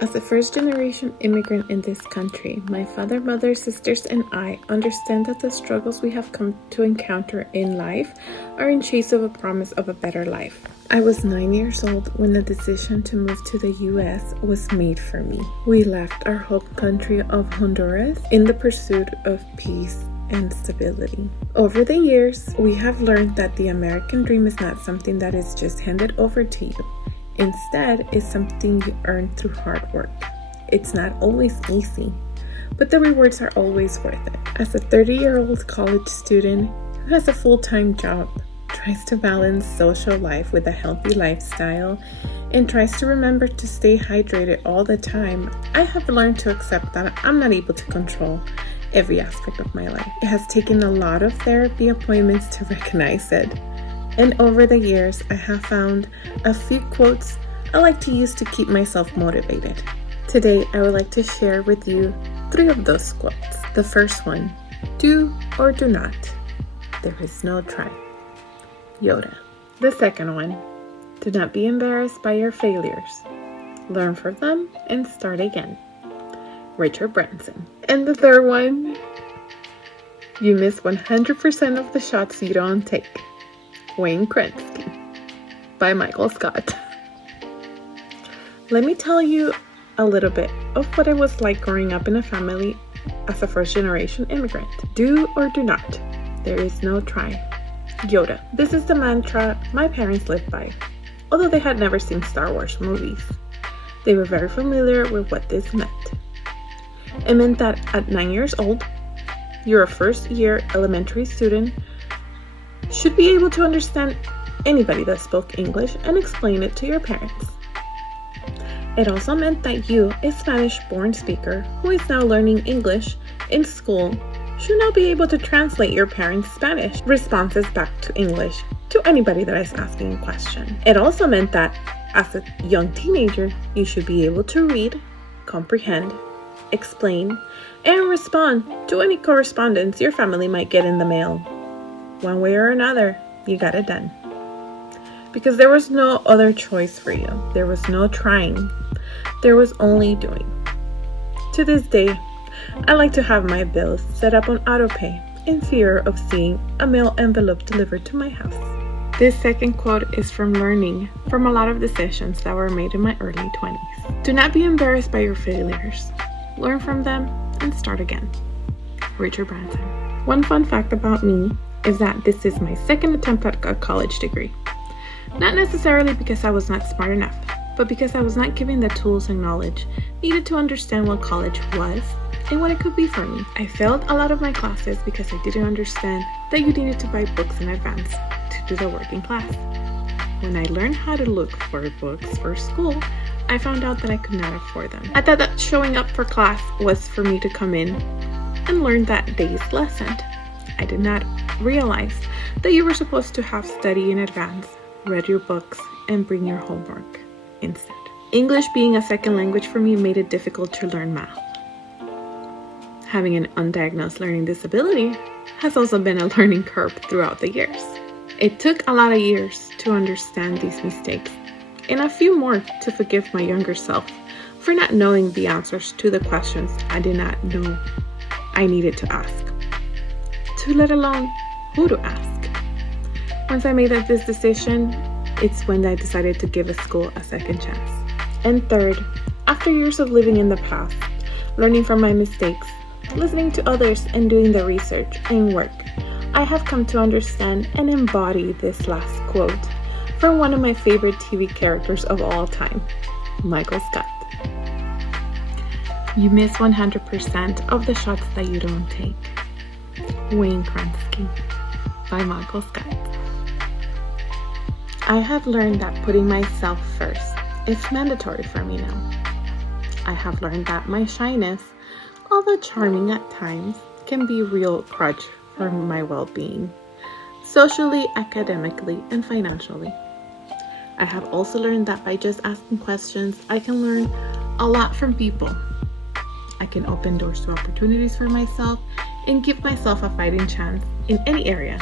As a first-generation immigrant in this country, my father, mother, sisters, and I understand that the struggles we have come to encounter in life are in chase of a promise of a better life. I was 9 years old when the decision to move to the U.S. was made for me. We left our home country of Honduras in the pursuit of peace and stability. Over the years, we have learned that the American dream is not something that is just handed over to you. Instead, it's something you earn through hard work. It's not always easy, but the rewards are always worth it. As a 30-year-old college student who has a full-time job, tries to balance social life with a healthy lifestyle, and tries to remember to stay hydrated all the time, I have learned to accept that I'm not able to control every aspect of my life. It has taken a lot of therapy appointments to recognize it. And over the years, I have found a few quotes I like to use to keep myself motivated. Today, I would like to share with you 3 of those quotes. The first one, do or do not. There is no try. Yoda. The second one, do not be embarrassed by your failures. Learn from them and start again. Richard Branson. And the third one, you miss 100% of the shots you don't take. Wayne Gretzky by Michael Scott. Let me tell you a little bit of what it was like growing up in a family as a first-generation immigrant. Do or do not. There is no try. Yoda. This is the mantra my parents lived by, although they had never seen Star Wars movies. They were very familiar with what this meant. It meant that at 9 years old, you're a first-year elementary student should be able to understand anybody that spoke English and explain it to your parents. It also meant that you, a Spanish-born speaker who is now learning English in school, should now be able to translate your parents' Spanish responses back to English to anybody that is asking a question. It also meant that as a young teenager, you should be able to read, comprehend, explain, and respond to any correspondence your family might get in the mail. One way or another, you got it done. Because there was no other choice for you. There was no trying. There was only doing. To this day, I like to have my bills set up on autopay in fear of seeing a mail envelope delivered to my house. This second quote is from learning from a lot of decisions that were made in my early 20s. Do not be embarrassed by your failures. Learn from them and start again. Richard Branson. One fun fact about me is that this is my second attempt at a college degree. Not necessarily because I was not smart enough, but because I was not given the tools and knowledge needed to understand what college was and what it could be for me. I failed a lot of my classes because I didn't understand that you needed to buy books in advance to do the work in class. When I learned how to look for books for school, I found out that I could not afford them. I thought that showing up for class was for me to come in and learn that day's lesson. I did not realize that you were supposed to have studied in advance, read your books, and bring your homework instead. English being a second language for me made it difficult to learn math. Having an undiagnosed learning disability has also been a learning curve throughout the years. It took a lot of years to understand these mistakes, and a few more to forgive my younger self for not knowing the answers to the questions I did not know I needed to ask. To let alone who to ask. Once I made this decision, it's when I decided to give a school a second chance. And third, after years of living in the past, learning from my mistakes, listening to others and doing the research and work, I have come to understand and embody this last quote from one of my favorite TV characters of all time, Michael Scott. You miss 100% of the shots that you don't take. Wayne Gretzky by Michael Scott. I have learned that putting myself first is mandatory for me now. I have learned that my shyness, although charming at times, can be a real crutch for my well-being, socially, academically, and financially. I have also learned that by just asking questions, I can learn a lot from people. I can open doors to opportunities for myself and give myself a fighting chance in any area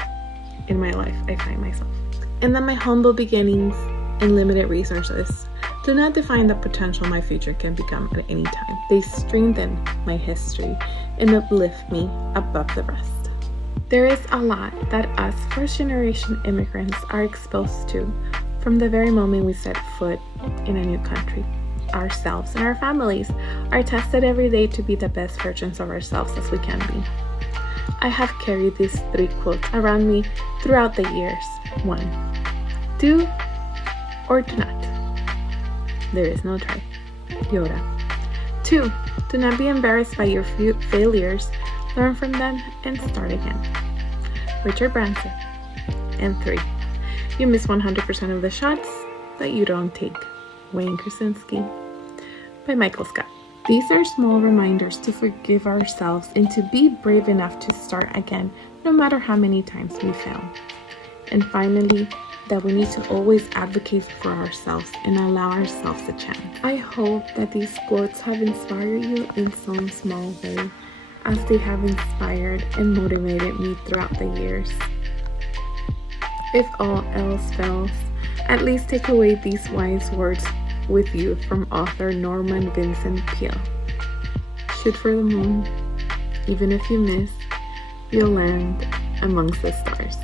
in my life I find myself. And that my humble beginnings and limited resources do not define the potential my future can become at any time. They strengthen my history and uplift me above the rest. There is a lot that us first-generation immigrants are exposed to from the very moment we set foot in a new country. Ourselves and our families are tested every day to be the best versions of ourselves as we can be. I have carried these 3 quotes around me throughout the years. 1. Do or do not. There is no try. Yoda. 2. Do not be embarrassed by your failures. Learn from them and start again. Richard Branson. And 3. You miss 100% of the shots that you don't take. Wayne Krasinski. By Michael Scott. These are small reminders to forgive ourselves and to be brave enough to start again, no matter how many times we fail. And finally, that we need to always advocate for ourselves and allow ourselves a chance. I hope that these quotes have inspired you in some small way, as they have inspired and motivated me throughout the years. If all else fails, at least take away these wise words with you from author Norman Vincent Peale. Shoot for the moon. Even if you miss, you'll land amongst the stars.